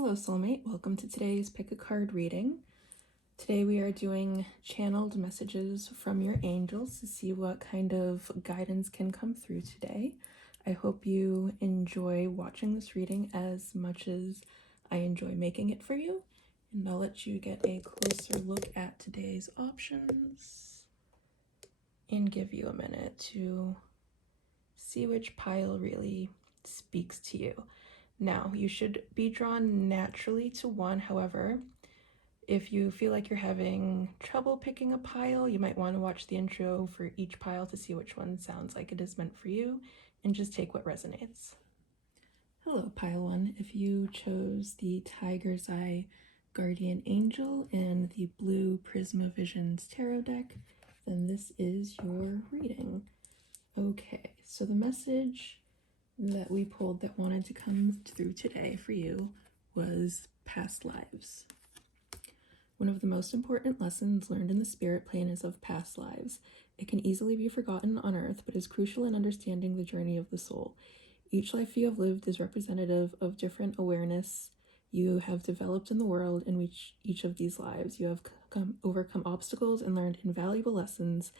Hello soulmate, welcome to today's pick a card reading. Today we are doing channeled messages from your angels to see what kind of guidance can come through today. I hope you enjoy watching this reading as much as I enjoy making it for you, and I'll let you get a closer look at today's options and give you a minute to see which pile really speaks to you. Now, you should be drawn naturally to one. However, if you feel like you're having trouble picking a pile, you might want to watch the intro for each pile to see which one sounds like it is meant for you, and just take what resonates. Hello, pile one. If you chose the Tiger's Eye Guardian Angel and the blue Prisma Visions Tarot deck, then this is your reading. Okay, so the message that we pulled that wanted to come through today for you was past lives. One of the most important lessons learned in the spirit plane is of past lives. It can easily be forgotten on earth, but is crucial in understanding the journey of the soul. Each life you have lived is representative of different awareness you have developed in the world. In each of these lives, you have overcome obstacles and learned invaluable lessons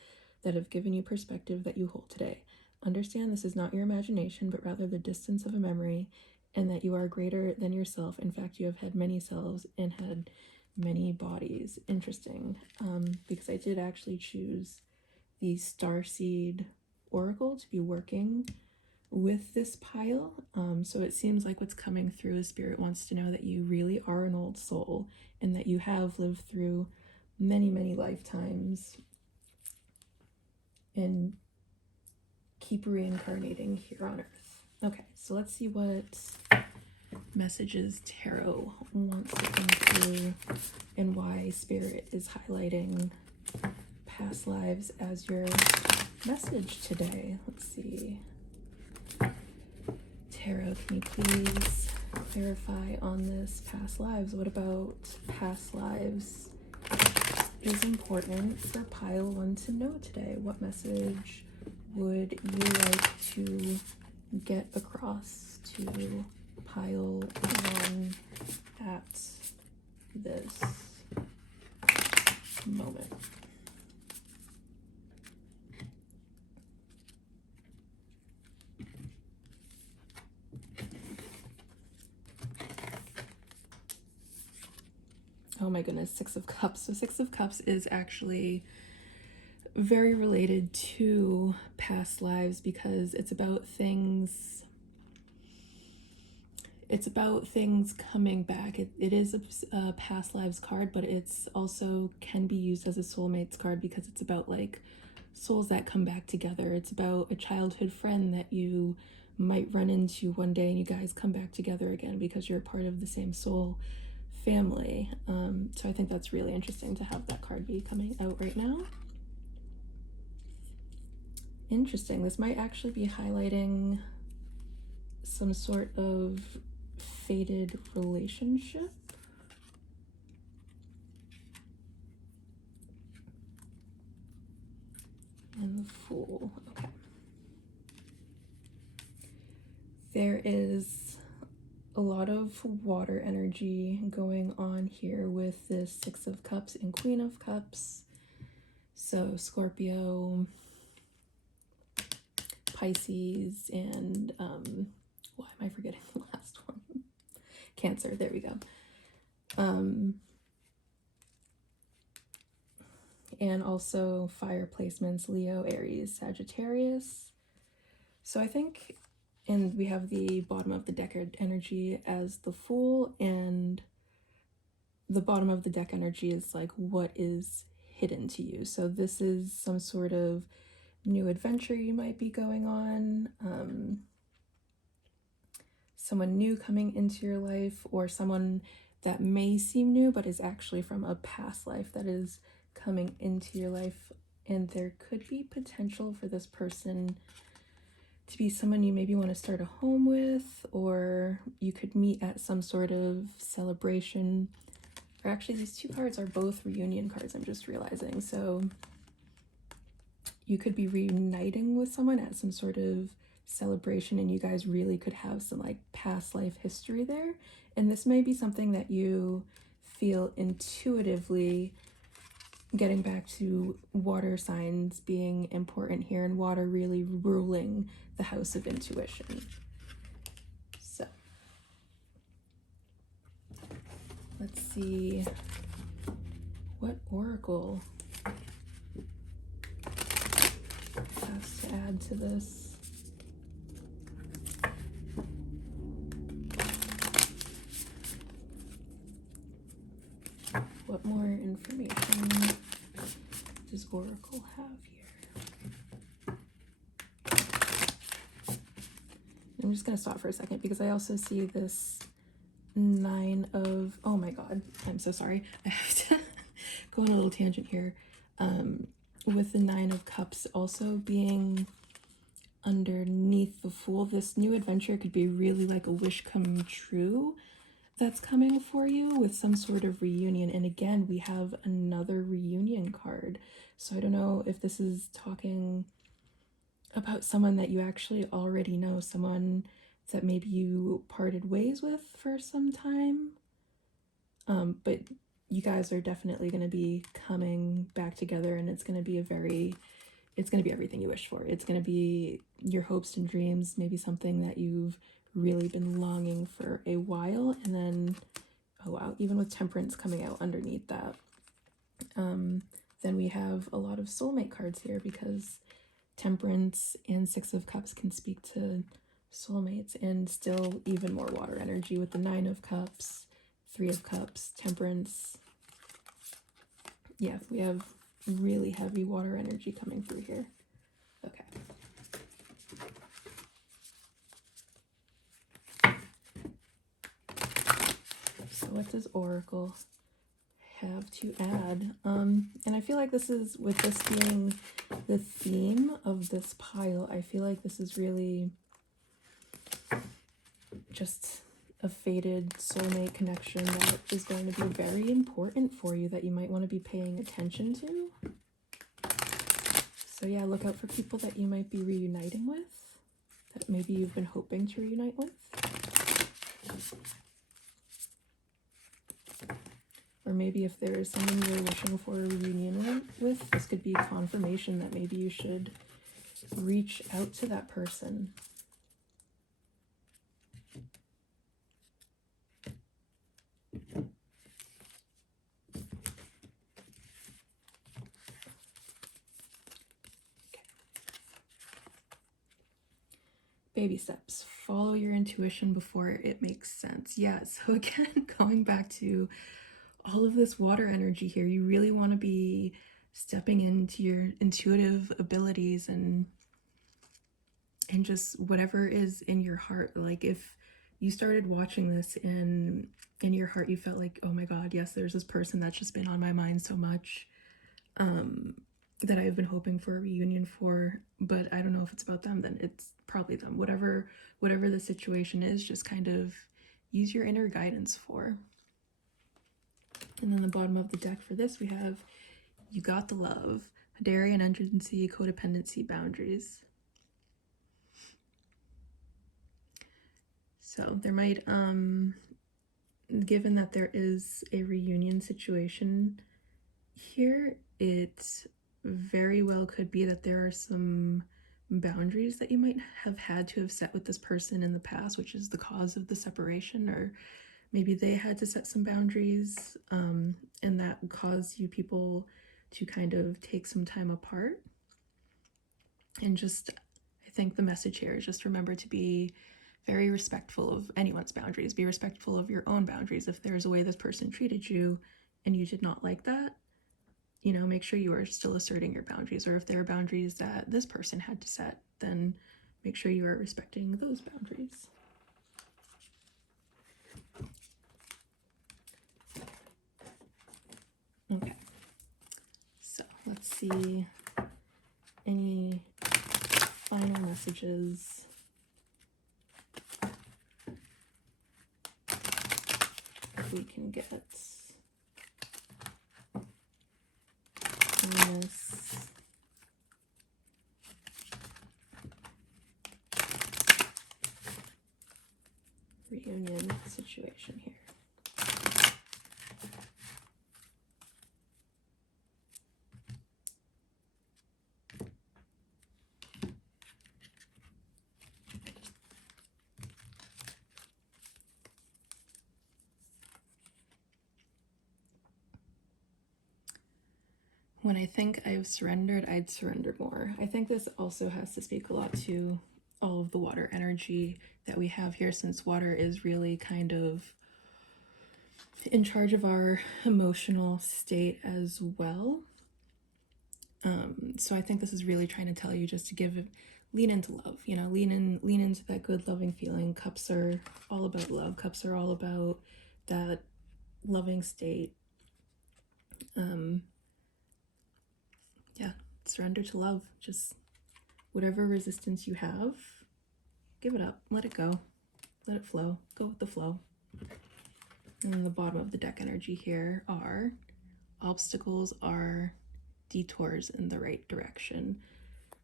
that have given you perspective that you hold today. Understand this is not your imagination, but rather the distance of a memory, and that you are greater than yourself. In fact, you have had many selves and had many bodies. Interesting, because I did actually choose the Starseed Oracle to be working with this pile. So it seems like what's coming through is Spirit wants to know that you really are an old soul and that you have lived through many, many lifetimes and keep reincarnating here on earth. Okay, so let's see what messages tarot wants to come through and why Spirit is highlighting past lives as your message today. Let's see. Tarot, can you please clarify on this past lives? What about past lives is important for pile one to know today? What message would you like to get across to pile one at this moment? Oh my goodness, Six of Cups. So Six of Cups is actually very related to past lives because it's about things coming back. It is a past lives card, but it's also can be used as a soulmates card because it's about like souls that come back together. It's about a childhood friend that you might run into one day and you guys come back together again because you're part of the same soul family. So I think that's really interesting to have that card be coming out right now. Interesting. This might actually be highlighting some sort of fated relationship. And the Fool. Okay. There is a lot of water energy going on here with this Six of Cups and Queen of Cups. So Scorpio, Pisces, and why am I forgetting the last one? Cancer. There we go. And also fire placements, Leo, Aries, Sagittarius. So I think, and we have the bottom of the deck energy as the Fool, and the bottom of the deck energy is like what is hidden to you. So this is some sort of new adventure you might be going on, someone new coming into your life, or someone that may seem new but is actually from a past life that is coming into your life. And there could be potential for this person to be someone you maybe want to start a home with, or you could meet at some sort of celebration. Or actually, these two cards are both reunion cards, I'm just realizing. So you could be reuniting with someone at some sort of celebration, and you guys really could have some like past life history there. And this may be something that you feel intuitively, getting back to water signs being important here, and water really ruling the house of intuition. So let's see what oracle has to add to this. What more information does oracle have here? I'm just gonna stop for a second because I also see this 9 of, oh my god, I'm so sorry, I have to go on a little tangent here, with the 9 of Cups also being underneath the Fool. This new adventure could be really like a wish come true that's coming for you, with some sort of reunion. And again, we have another reunion card, so I don't know if this is talking about someone that you actually already know, someone that maybe you parted ways with for some time, but you guys are definitely going to be coming back together, and it's going to be it's going to be everything you wish for. It's going to be your hopes and dreams, maybe something that you've really been longing for a while. And then, oh wow, even with Temperance coming out underneath that, then we have a lot of soulmate cards here, because Temperance and 6 of Cups can speak to soulmates, and still even more water energy with the 9 of Cups, 3 of Cups, Temperance. Yeah, we have really heavy water energy coming through here. Okay. So what does oracle have to add? And I feel like this is, with this being the theme of this pile, I feel like this is really just a fated soulmate connection that is going to be very important for you, that you might want to be paying attention to. So yeah, look out for people that you might be reuniting with, that maybe you've been hoping to reunite with. Or maybe if there is someone you're wishing for a reunion with, this could be confirmation that maybe you should reach out to that person. Baby steps. Follow your intuition before it makes sense. Yeah, so again, going back to all of this water energy here, you really want to be stepping into your intuitive abilities and just whatever is in your heart. Like if you started watching this and in your heart you felt like, oh my god, yes, there's this person that's just been on my mind so much, that I've been hoping for a reunion for, but I don't know if it's about them, then it's probably them. Whatever the situation is, just kind of use your inner guidance for. And then the bottom of the deck for this, we have You Got the Love, Hadarian Urgency, Codependency, Boundaries. So there might, given that there is a reunion situation here, it very well could be that there are some boundaries that you might have had to have set with this person in the past, which is the cause of the separation, or maybe they had to set some boundaries, and that caused you people to kind of take some time apart. And just, I think the message here is just remember to be very respectful of anyone's boundaries. Be respectful of your own boundaries. If there's a way this person treated you and you did not like that, you know, make sure you are still asserting your boundaries. Or if there are boundaries that this person had to set, then make sure you are respecting those boundaries. Okay, so let's see any final messages we can get on this. reunion situation here. When I think I've surrendered, I'd surrender more. I think this also has to speak a lot to all of the water energy that we have here, since water is really kind of in charge of our emotional state as well. So I think this is really trying to tell you just to lean into love, you know, lean into that good loving feeling. Cups are all about love. Cups are all about that loving state. Yeah, surrender to love. Just whatever resistance you have, give it up, let it go, let it flow, go with the flow. And then the bottom of the deck energy here are obstacles are detours in the right direction.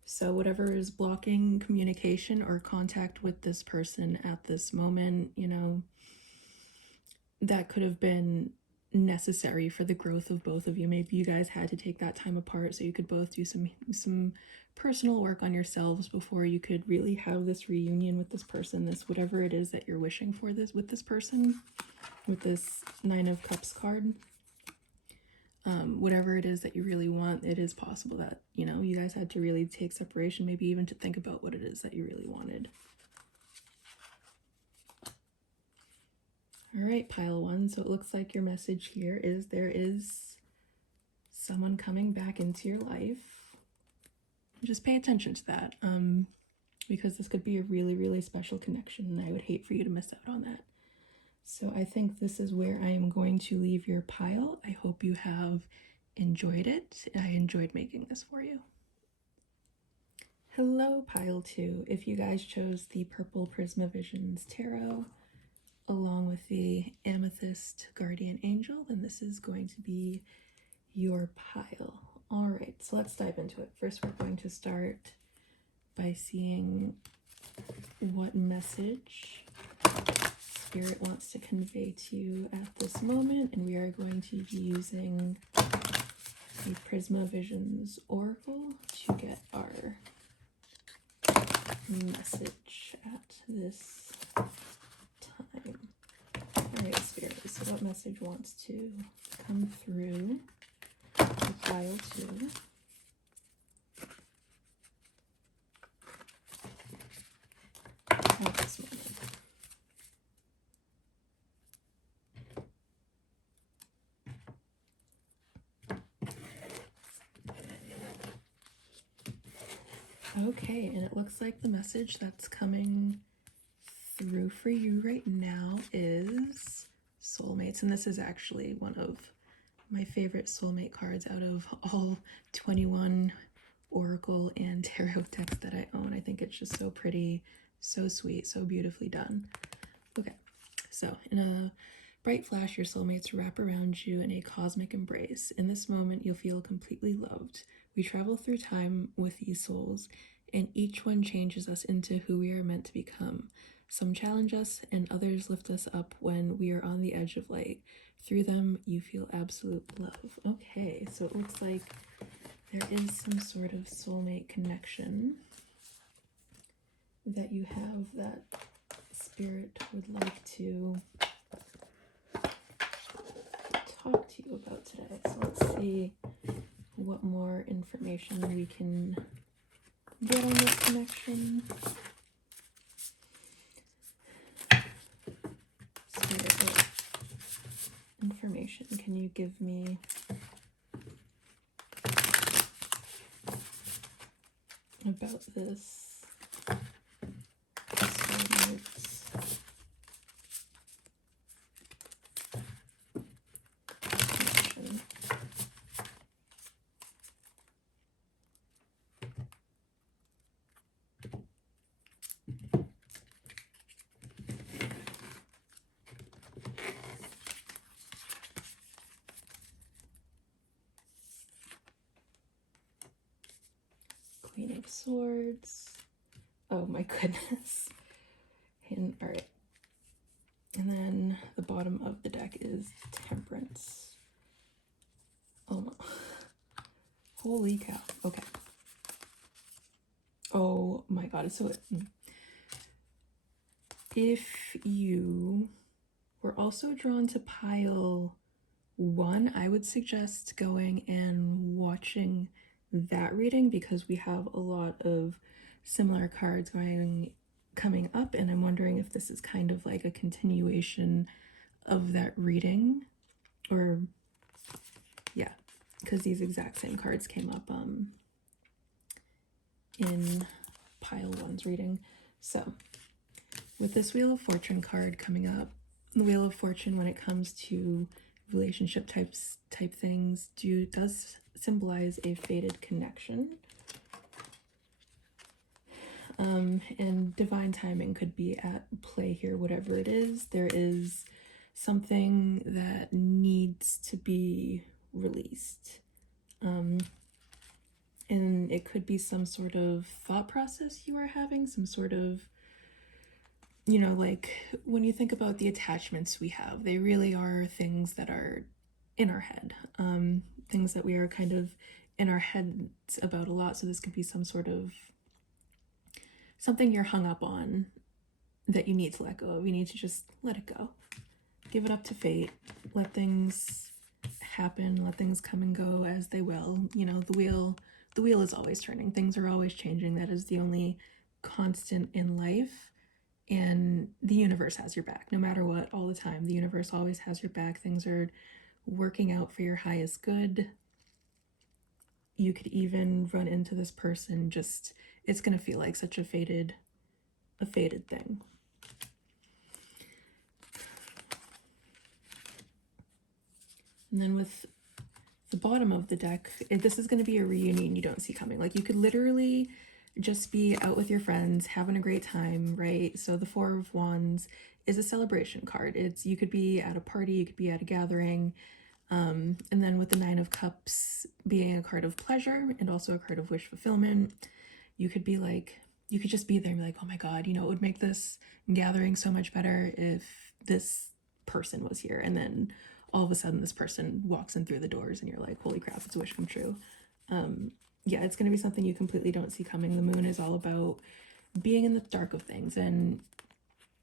So whatever is blocking communication or contact with this person at this moment, you know, that could have been necessary for the growth of both of you. Maybe you guys had to take that time apart so you could both do some personal work on yourselves before you could really have this reunion with this person, this whatever it is that you're wishing for this with this person, with this Nine of Cups card. Whatever it is that you really want, it is possible that, you know, you guys had to really take separation, maybe even to think about what it is that you really wanted. All right, pile one. So it looks like your message here is there is someone coming back into your life. Just pay attention to that, because this could be a really, really special connection, and I would hate for you to miss out on that. So I think this is where I am going to leave your pile. I hope you have enjoyed it. I enjoyed making this for you. Hello, pile two. If you guys chose the Purple Prisma Visions Tarot along with the Amethyst Guardian Angel, then this is going to be your pile. All right, so let's dive into it. First, we're going to start by seeing what message Spirit wants to convey to you at this moment, and we are going to be using the Prisma Visions Oracle to get our message at this time. Alright, Spirit, so what message wants to come through the pile two? At this moment. Okay, and it looks like the message that's coming through for you right now is soulmates, and this is actually one of my favorite soulmate cards out of all 21 oracle and tarot decks that I own. I think it's just so pretty, so sweet, so beautifully done. Okay, so in a bright flash, your soulmates wrap around you in a cosmic embrace. In this moment, you'll feel completely loved. We travel through time with these souls, and each one changes us into who we are meant to become. Some challenge us, and others lift us up when we are on the edge of light. Through them, you feel absolute love. Okay, so it looks like there is some sort of soulmate connection that you have that Spirit would like to talk to you about today. So let's see what more information we can get on this connection. Spirit, what information can you give me about this soulmates connection? Queen of Swords. Oh my goodness. And all right. And then the bottom of the deck is Temperance. Oh my. Holy cow. Okay. Oh my god. So if you were also drawn to pile 1, I would suggest going and watching that reading, because we have a lot of similar cards coming up, and I'm wondering if this is kind of like a continuation of that reading, or yeah, because these exact same cards came up in pile 1's reading. So with this Wheel of Fortune card coming up, the Wheel of Fortune, when it comes to relationship type things, does symbolize a fated connection. And divine timing could be at play here. Whatever it is, there is something that needs to be released. And it could be some sort of thought process you are having, some sort of, you know, like when you think about the attachments we have, they really are things that are in our head, things that we are kind of in our heads about a lot. So this could be some sort of something you're hung up on that you need to let go of. You need to just let it go, give it up to fate, let things happen, let things come and go as they will. You know, the wheel is always turning, things are always changing. That is the only constant in life. And the universe has your back no matter what, all the time. The universe always has your back. Things are working out for your highest good. You could even run into this person, just it's gonna feel like such a fated thing. And then with the bottom of the deck, this is going to be a reunion you don't see coming. Like, you could literally just be out with your friends having a great time, right? So the Four of Wands is a celebration card. You could be at a party, you could be at a gathering, and then with the Nine of Cups being a card of pleasure and also a card of wish fulfillment, you could be like, you could just be there and be like, oh my god, you know, it would make this gathering so much better if this person was here. And then all of a sudden this person walks in through the doors and you're like, holy crap, it's a wish come true. Yeah, it's going to be something you completely don't see coming. The moon is all about being in the dark of things, and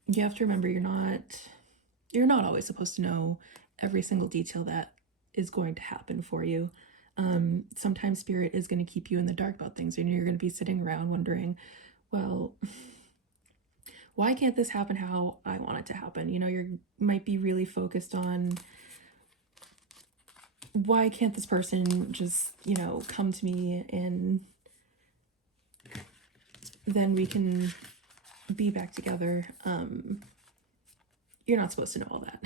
you have to remember you're not always supposed to know every single detail that is going to happen for you. Sometimes spirit is going to keep you in the dark about things, and you're going to be sitting around wondering, well, why can't this happen how I want it to happen? You know, you might be really focused on, why can't this person just, you know, come to me and then we can be back together. You're not supposed to know all that.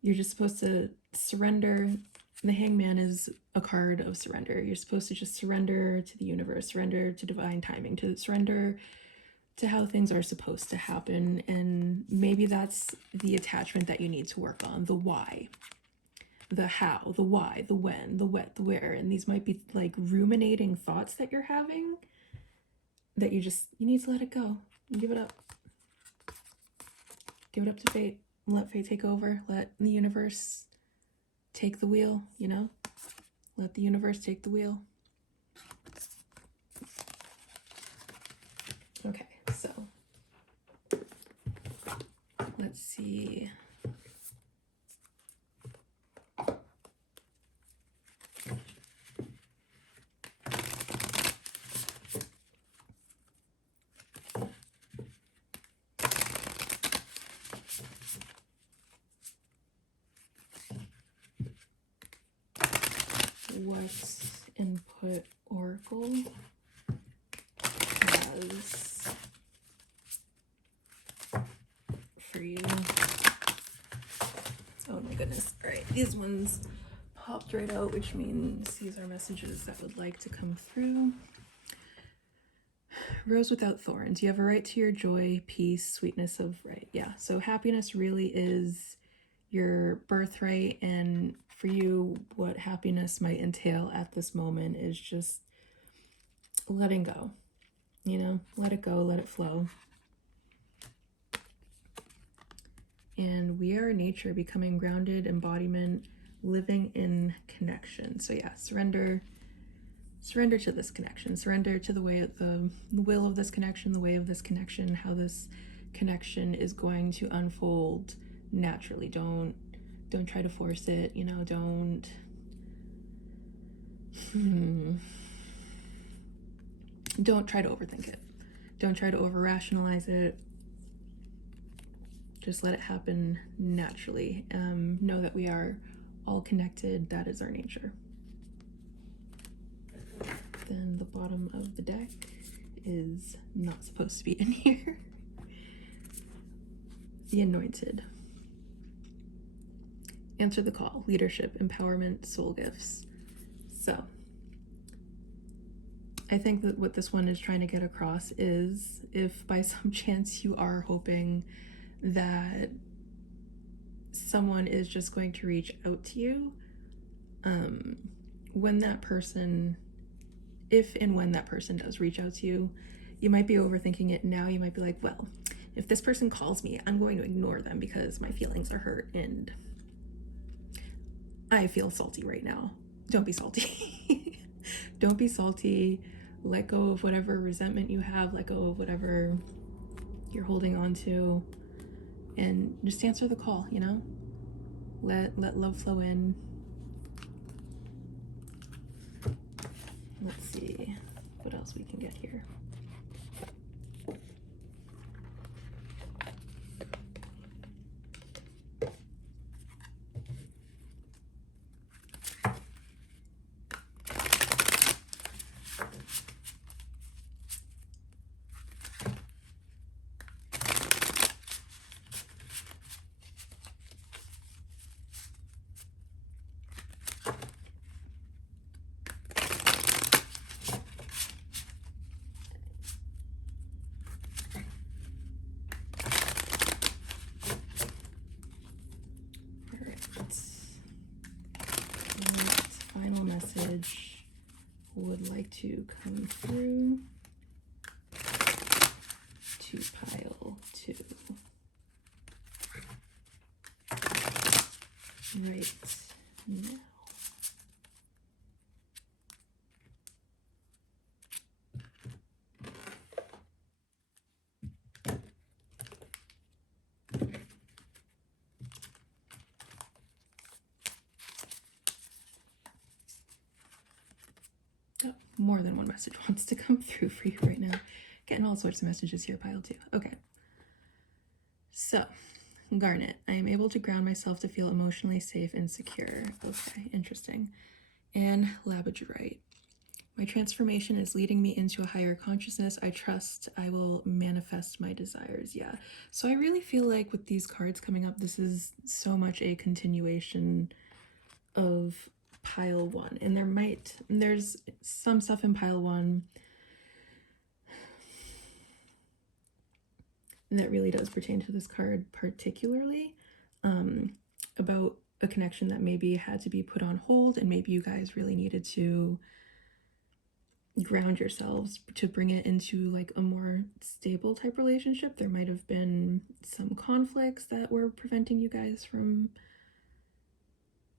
You're just supposed to surrender. The Hangman is a card of surrender. You're supposed to just surrender to the universe, surrender to divine timing, to surrender to how things are supposed to happen. And maybe that's the attachment that you need to work on, the why, the how, the why, the when, the what, the where. And these might be like ruminating thoughts that you're having that you need to let it go and give it up. Give it up to fate. Let fate take over. Let the universe take the wheel, you know? Let the universe take the wheel. Okay, so let's see. What input Oracle has for you? Oh my goodness. All right, these ones popped right out, which means these are messages that would like to come through. Rose without thorns. You have a right to your joy, peace, sweetness of right. Yeah, so happiness really is your birthright, and for you, what happiness might entail at this moment is just letting go. You know, let it go, let it flow. And we are nature, becoming grounded embodiment, living in connection. So yeah, surrender to this connection, surrender to the will of this connection, the way of this connection, how this connection is going to unfold naturally. Don't try to force it, don't try to overthink it. Don't try to over rationalize it. Just let it happen naturally. Know that we are all connected. That is our nature. Then the bottom of the deck is not supposed to be in here. The Anointed. Answer the call. Leadership, empowerment, soul gifts. So I think that what this one is trying to get across is, if by some chance you are hoping that someone is just going to reach out to you, when that person, if and when that person does reach out to you, you might be overthinking it now. You might be like, well, if this person calls me, I'm going to ignore them because my feelings are hurt and I feel salty right now. Don't be salty. Don't be salty. Let go of whatever resentment you have. Let go of whatever you're holding on to, and just answer the call, Let love flow in. Let's see what else we can get here. Final message would like to come through to pile 2. Right now. More than one message wants to come through for you right now. Getting all sorts of messages here, pile 2. Okay. So, Garnet, I am able to ground myself to feel emotionally safe and secure. Okay, interesting. And Labradorite. My transformation is leading me into a higher consciousness. I trust I will manifest my desires. Yeah. So I really feel like with these cards coming up, this is so much a continuation of pile 1. And there's some stuff in pile 1 that really does pertain to this card particularly, about a connection that maybe had to be put on hold, and maybe you guys really needed to ground yourselves to bring it into like a more stable type relationship. There might have been some conflicts that were preventing you guys from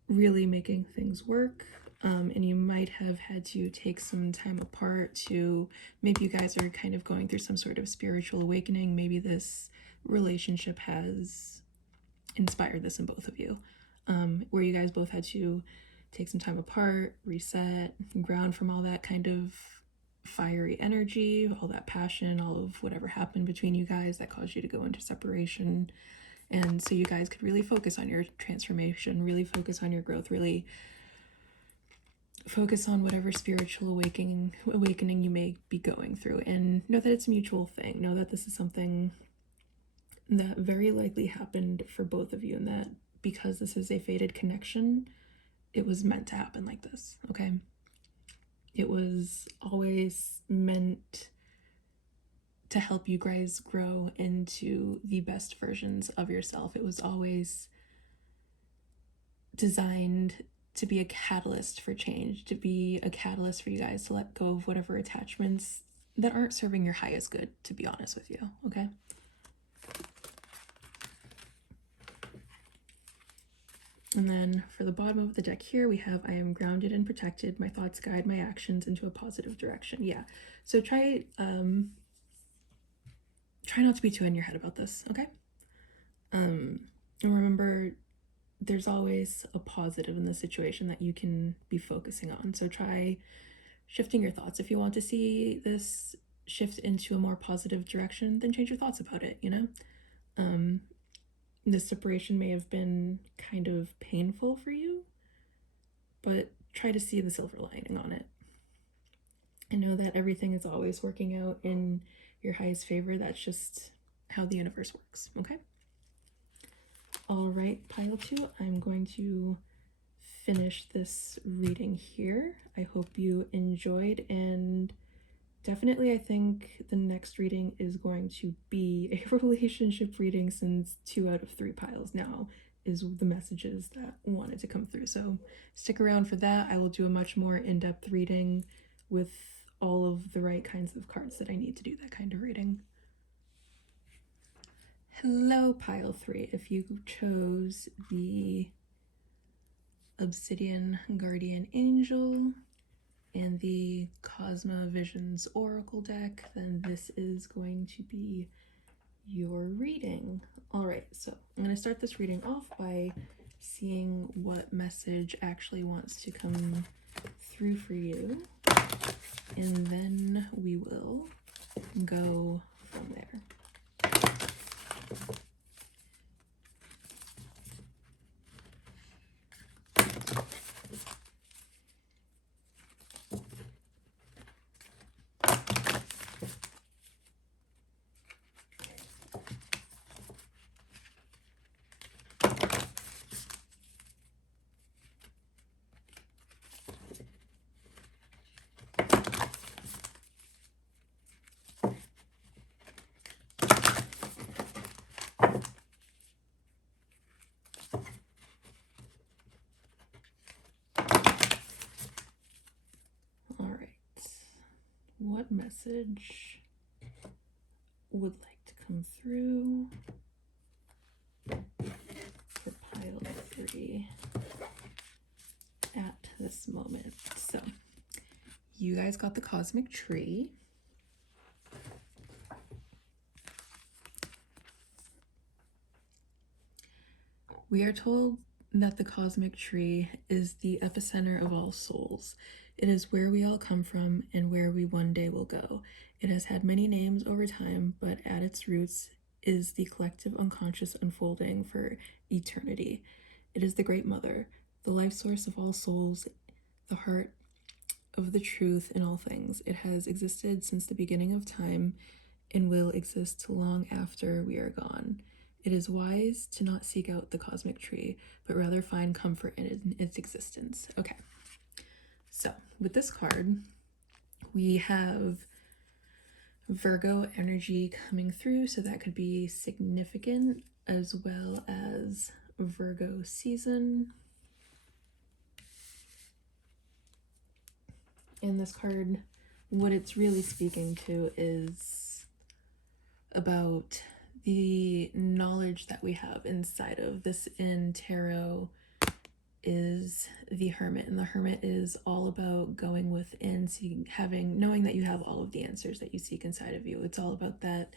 really making things work, and you might have had to take some time apart to, maybe you guys are kind of going through some sort of spiritual awakening. Maybe this relationship has inspired this in both of you, where you guys both had to take some time apart, reset, ground from all that kind of fiery energy, all that passion, all of whatever happened between you guys that caused you to go into separation. And so you guys could really focus on your transformation, really focus on your growth, really focus on whatever spiritual awakening you may be going through, and know that it's a mutual thing. Know that this is something that very likely happened for both of you, and that because this is a fated connection, it was meant to happen like this, okay? It was always meant to help you guys grow into the best versions of yourself. It was always designed to be a catalyst for change, to be a catalyst for you guys to let go of whatever attachments that aren't serving your highest good, to be honest with you, okay? And then for the bottom of the deck here, we have I am grounded and protected. My thoughts guide my actions into a positive direction. Yeah. So try not to be too in your head about this, okay? And remember, there's always a positive in the situation that you can be focusing on. So try shifting your thoughts. If you want to see this shift into a more positive direction, then change your thoughts about it, you know? This separation may have been kind of painful for you, but try to see the silver lining on it. And know that everything is always working out in your highest favor. That's just how the universe works, okay? All right, pile 2, I'm going to finish this reading here. I hope you enjoyed, and definitely I think the next reading is going to be a relationship reading, since 2 out of 3 piles now is the messages that wanted to come through. So stick around for that. I will do a much more in-depth reading with all of the right kinds of cards that I need to do that kind of reading. Hello, pile 3. If you chose the Obsidian Guardian Angel and the Cosma Visions Oracle deck, then this is going to be your reading. All right, so I'm going to start this reading off by seeing what message actually wants to come through for you, and then we will go from there. What message would like to come through for pile 3 at this moment? So you guys got the cosmic tree. We are told that the cosmic tree is the epicenter of all souls. It is where we all come from and where we one day will go. It has had many names over time, but at its roots is the collective unconscious unfolding for eternity. It is the Great Mother, the life source of all souls, the heart of the truth in all things. It has existed since the beginning of time and will exist long after we are gone. It is wise to not seek out the cosmic tree, but rather find comfort in its existence. Okay, so with this card, we have Virgo energy coming through, so that could be significant, as well as Virgo season. And this card, what it's really speaking to is about the knowledge that we have inside of this. In tarot is the Hermit, and the Hermit is all about going within, knowing that you have all of the answers that you seek inside of you. It's all about that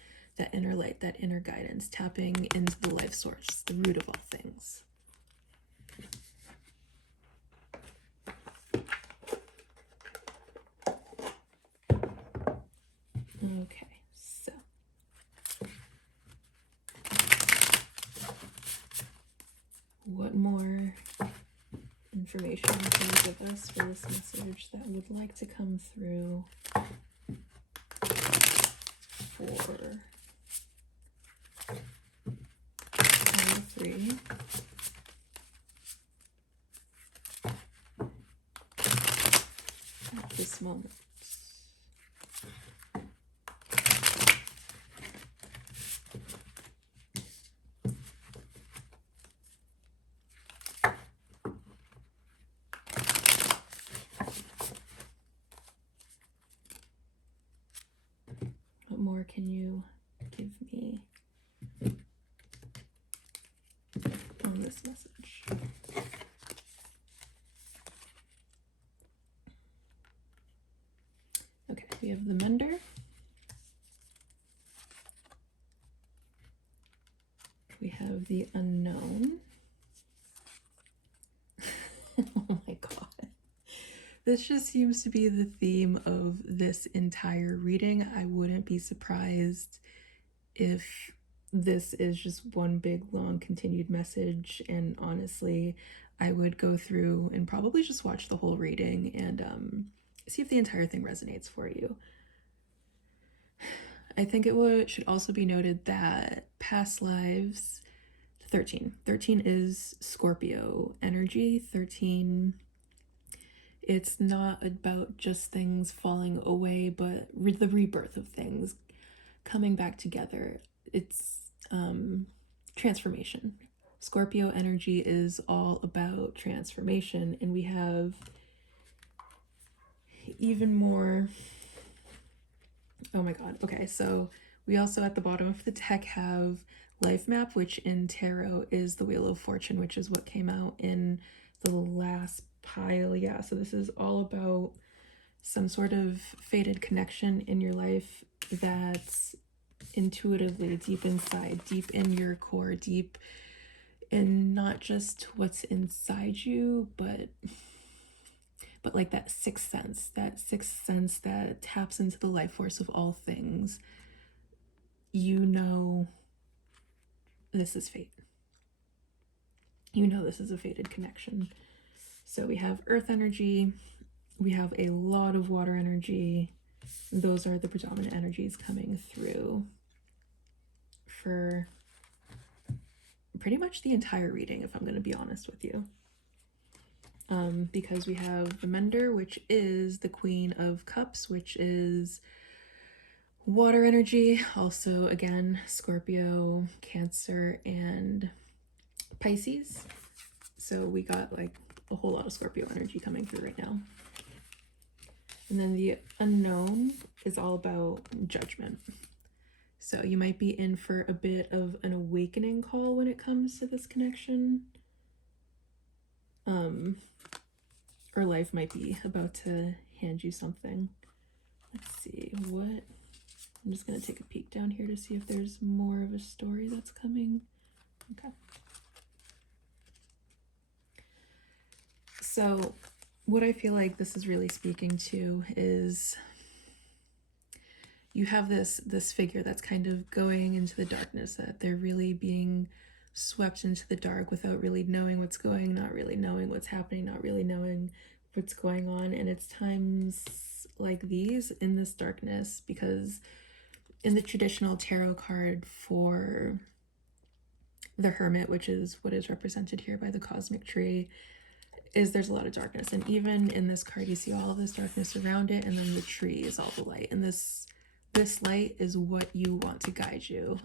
inner light, that inner guidance, tapping into the life source, the root of all things. Okay, so what more information can you give us for this message that would like to come through for pile 3? At this moment. What more can you give me on this message. Okay, we have the Mender. We have the Unknown. Oh my god. This just seems to be the theme of this entire reading. I wouldn't be surprised if this is just one big long continued message, and honestly I would go through and probably just watch the whole reading and see if the entire thing resonates for you. I think it should also be noted that past lives, 13 is Scorpio energy. 13, it's not about just things falling away, but the rebirth of things coming back together. It's transformation. Scorpio energy is all about transformation, and we have even more. Oh my god. Okay, so we also at the bottom of the deck have life map, which in tarot is the Wheel of Fortune, which is what came out in the last pile. Yeah, so this is all about some sort of fated connection in your life that's intuitively deep inside, deep in your core, deep in not just what's inside you, but like that sixth sense that taps into the life force of all things. You know this is fate. You know this is a fated connection. So we have earth energy, we have a lot of water energy. Those are the predominant energies coming through for pretty much the entire reading, if I'm going to be honest with you. Because we have the Mender, which is the Queen of Cups, which is water energy. Also, again, Scorpio, Cancer, and Pisces. So we got like a whole lot of Scorpio energy coming through right now. And then the Unknown is all about judgment. So you might be in for a bit of an awakening call when it comes to this connection. Or life might be about to hand you something. Let's see what. I'm just going to take a peek down here to see if there's more of a story that's coming. Okay. So what I feel like this is really speaking to is you have this figure that's kind of going into the darkness, that they're really being swept into the dark without really knowing what's going, not really knowing what's happening, not really knowing what's going on. And it's times like these in this darkness, because in the traditional tarot card for the Hermit, which is what is represented here by the cosmic tree, is there's a lot of darkness. And even in this card, you see all of this darkness around it, and then the tree is all the light. And this light is what you want to guide you.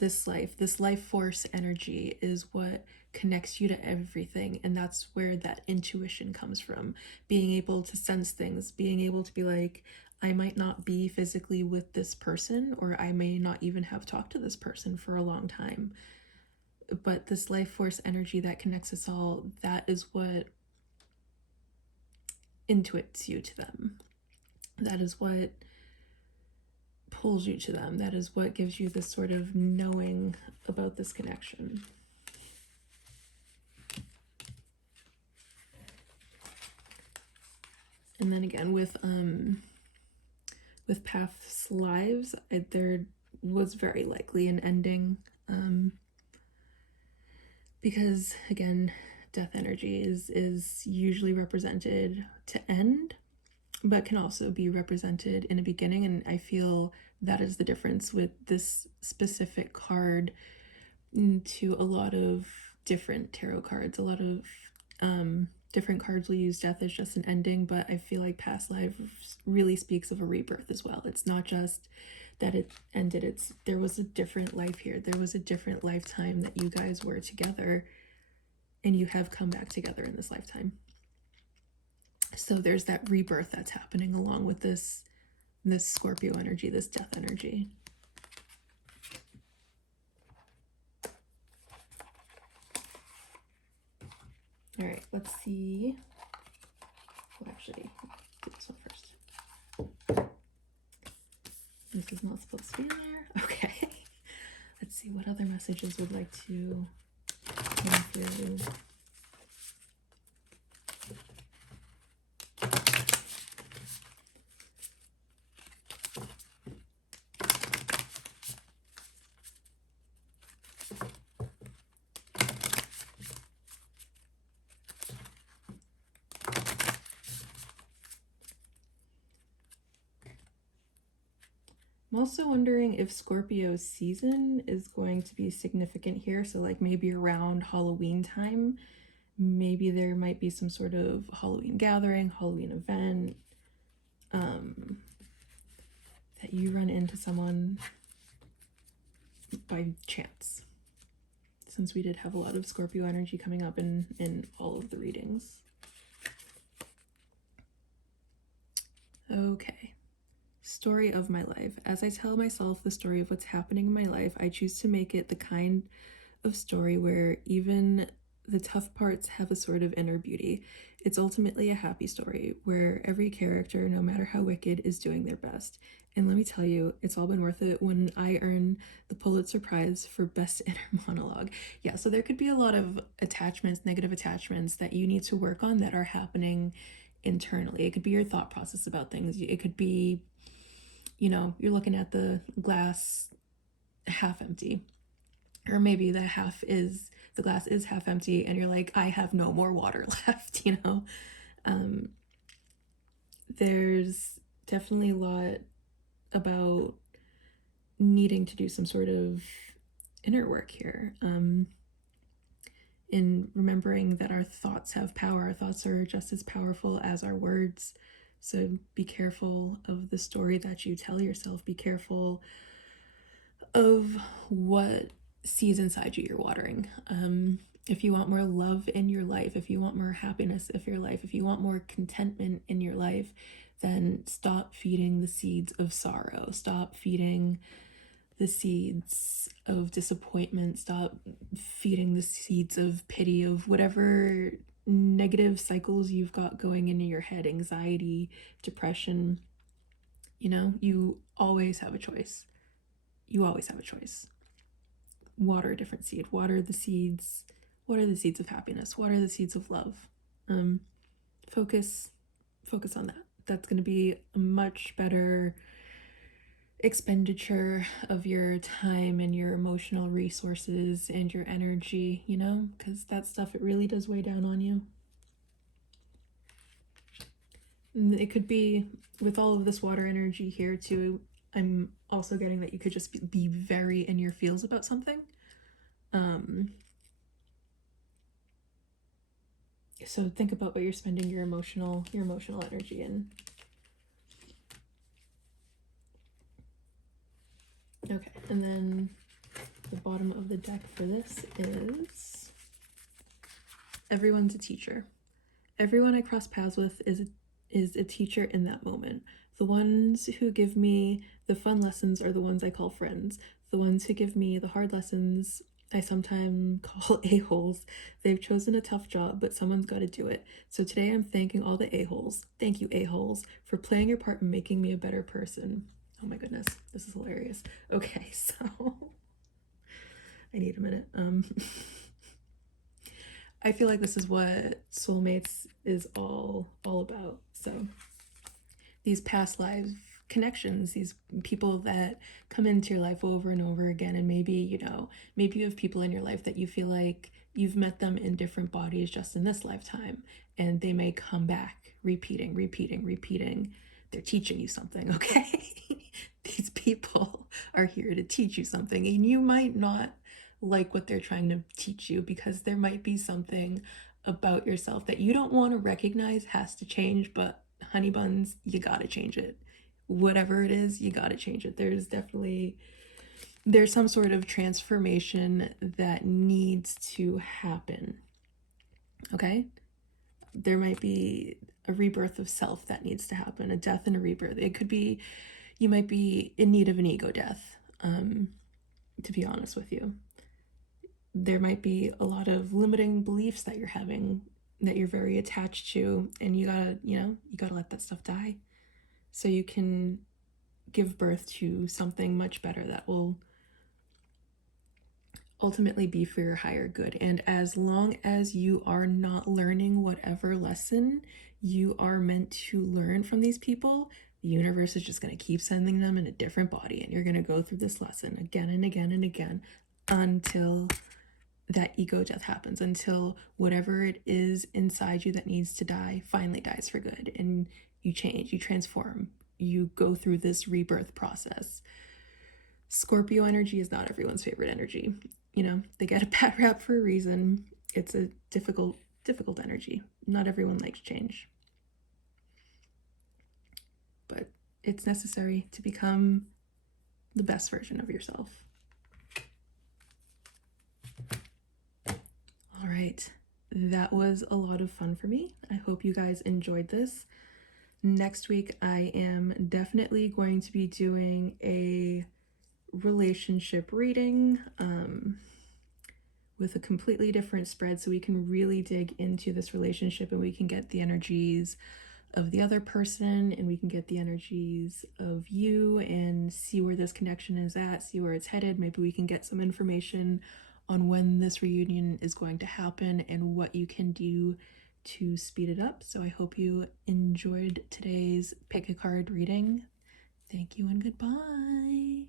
This life force energy is what connects you to everything, and that's where that intuition comes from. Being able to sense things, being able to be like, I might not be physically with this person, or I may not even have talked to this person for a long time, but this life force energy that connects us all, that is what intuits you to them. That is what pulls you to them. That is what gives you this sort of knowing about this connection. And then again with past lives, there was very likely an ending, because again, death energy is usually represented to end, but can also be represented in a beginning. And I feel that is the difference with this specific card to a lot of different tarot cards. A lot of different cards will use death as just an ending, but I feel like past lives really speaks of a rebirth as well. It's not just that it ended, there was a different life here. There was a different lifetime that you guys were together, and you have come back together in this lifetime. So there's that rebirth that's happening along with this Scorpio energy, this death energy. All right, let's see. Well, actually, do this one first. This is not supposed to be in there. Okay. Let's see what other messages would like to come through. I'm also wondering if Scorpio's season is going to be significant here. So like maybe around Halloween time, maybe there might be some sort of Halloween gathering, Halloween event, that you run into someone by chance. Since we did have a lot of Scorpio energy coming up in all of the readings. Okay. Story of my life. As I tell myself the story of what's happening in my life, I choose to make it the kind of story where even the tough parts have a sort of inner beauty. It's ultimately a happy story where every character, no matter how wicked, is doing their best. And let me tell you, it's all been worth it when I earn the Pulitzer Prize for Best Inner Monologue. Yeah, so there could be a lot of attachments, negative attachments that you need to work on that are happening internally. It could be your thought process about things. It could be, you know, you're looking at the glass half empty, or maybe the glass is half empty and you're like, I have no more water left, you know. There's definitely a lot about needing to do some sort of inner work here, in remembering that our thoughts have power. Our thoughts are just as powerful as our words. So be careful of the story that you tell yourself. Be careful of what seeds inside you you're watering. If you want more love in your life, if you want more happiness in your life, if you want more contentment in your life, then stop feeding the seeds of sorrow. Stop feeding the seeds of disappointment. Stop feeding the seeds of pity, of whatever negative cycles you've got going into your head, anxiety, depression. You know, you always have a choice. You always have a choice. Water a different seed. Water the seeds. Water the seeds of happiness. Water the seeds of love. Focus on that. That's going to be a much better expenditure of your time and your emotional resources and your energy, you know, because that stuff, it really does weigh down on you. And it could be with all of this water energy here too. I'm also getting that you could just be very in your feels about something. So think about what you're spending your emotional energy in. Okay, and then the bottom of the deck for this is everyone's a teacher. Everyone I cross paths with is a teacher in that moment. The ones who give me the fun lessons are the ones I call friends. The ones who give me the hard lessons I sometimes call a-holes. They've chosen a tough job, but someone's got to do it. So today I'm thanking all the a-holes. Thank you, a-holes, for playing your part in making me a better person. Oh my goodness, this is hilarious. Okay, so I need a minute. I feel like this is what soulmates is all about. So these past life connections, these people that come into your life over and over again, and maybe, you know, maybe you have people in your life that you feel like you've met them in different bodies just in this lifetime, and they may come back repeating. They're teaching you something, okay? These people are here to teach you something, and you might not like what they're trying to teach you because there might be something about yourself that you don't want to recognize has to change, but honey buns, you gotta change it. Whatever it is, you gotta change it. There's some sort of transformation that needs to happen. Okay? There might be a rebirth of self that needs to happen, a death and a rebirth. It could be, you might be in need of an ego death, to be honest with you. There might be a lot of limiting beliefs that you're having that you're very attached to, and you gotta let that stuff die so you can give birth to something much better that will ultimately be for your higher good. And as long as you are not learning whatever lesson you are meant to learn from these people, the universe is just going to keep sending them in a different body, and you're going to go through this lesson again and again and again until that ego death happens, until whatever it is inside you that needs to die finally dies for good, and you change, you transform, you go through this rebirth process. Scorpio energy is not everyone's favorite energy. They get a bad rap for a reason. It's a difficult energy. Not everyone likes change, but it's necessary to become the best version of yourself. All right, that was a lot of fun for me. I hope you guys enjoyed this. Next week, I am definitely going to be doing a relationship reading with a completely different spread, so we can really dig into this relationship and we can get the energies of the other person, and we can get the energies of you and see where this connection is at, see where it's headed. Maybe we can get some information on when this reunion is going to happen and what you can do to speed it up. So I hope you enjoyed today's pick a card reading. Thank you and goodbye.